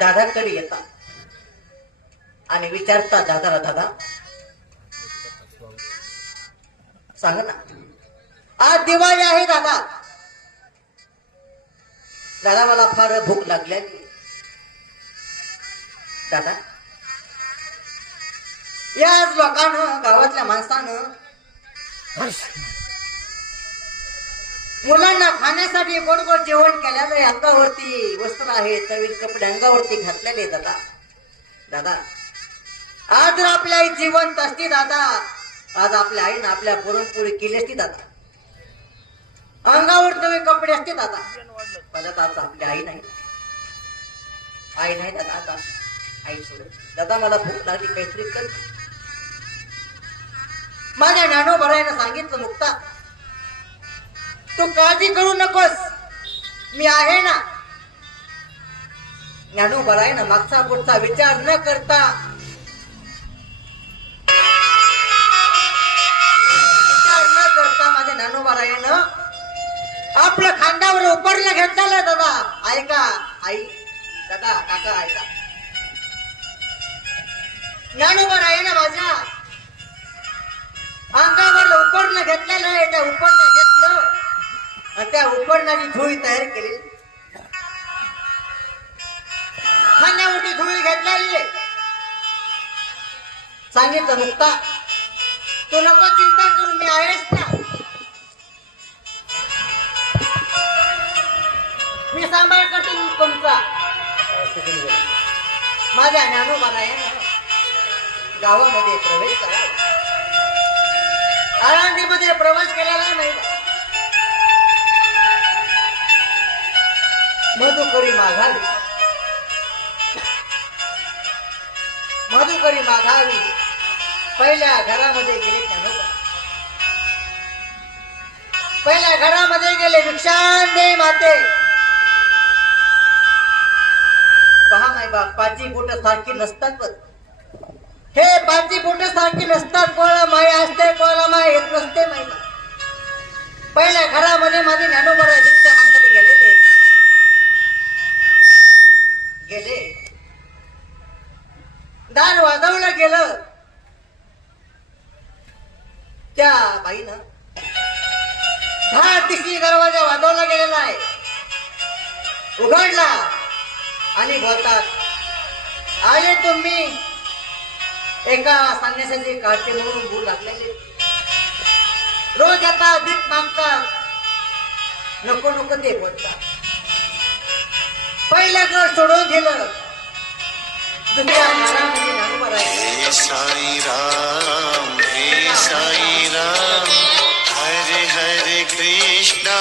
दादाकडे येतात आणि विचारतात दादाला, दादा सांग ना, आज दिवाळी आहे दादा, दादा मला फार भूक लागलेली, दादा याच लोकांनं, गावातल्या माणसानं मुलांना खाण्यासाठी गोड गोड जेवण केलेलं आहे, अंगावरती वस्त्र आहे, नवीन कपडे अंगावरती घातलेले दादा, दादा आज जर आपली आई जिवंत असती दादा, आज आपल्या आईनं आपल्या पुरणपोळी केली असती दादा, अंगावर नवे कपडे असते दादा, पण आता आपली आई नाही, आई नाही दादा, आता आई सोड दादा, मला भूक लागली, काहीतरी कर. माझ्या ज्ञानोबारायानं सांगितलं, मुक्ता तू काळजी करू नकोस, मी आहे ना. ज्ञानोबारायानं मागचा पुढचा विचार न करता माझ्या ज्ञानोबारायानं आपलं खांद्यावर उपरलं घेतलेलं दादा. ऐका आई, दादा, काका ऐका, ज्ञानोबारायानं माझ्या अंगावर उपरलं घेतलेलं आहे, त्या उपरलं घेतलं आणि त्या उपरणाची झोळी तयार केली, खांद्यावरती झोळी घेतलेली आहे. सांगितलं, मुक्ता तू नको चिंता करू, मी आहेस ना, मी सांभाळ करते तुमचा. माझ्या ज्ञानोबारायानं गावामध्ये प्रवेश करा, आळंदीमध्ये प्रवेश केलेला नाही. मधुकरी माघावी, मधुकरी माघावी पहिल्या घरामध्ये गेले ज्ञानोबा, पहिल्या घरामध्ये गेले, भिक्षांदे माते. पहा माय बाप, पाची बोट सारखी नसतात, पण हे पाची बोट सारखी नसतात, कोणाला माया असते, कोणाला माया येत नसते. माय बाप पहिल्या घरामध्ये माझे ज्ञानोबा भिक्षा माणसाने गेलेले, गेले, दार वाजवलं गेलं, त्या बाईनं धाड दिशी दरवाजा वाजवला गेलेला आहे, उघडला आणि बोलतात, आले तुम्ही एका संन्यासाची काटे म्हणून भूल लागलेले, रोज आता भीक मागतात, नको नको ते बोलतात. पहिलं घर सोडून दिलं, दुसऱ्या घरामध्ये ज्ञानोबाराया. हे साई राम, हे साई राम, हरे हरे कृष्णा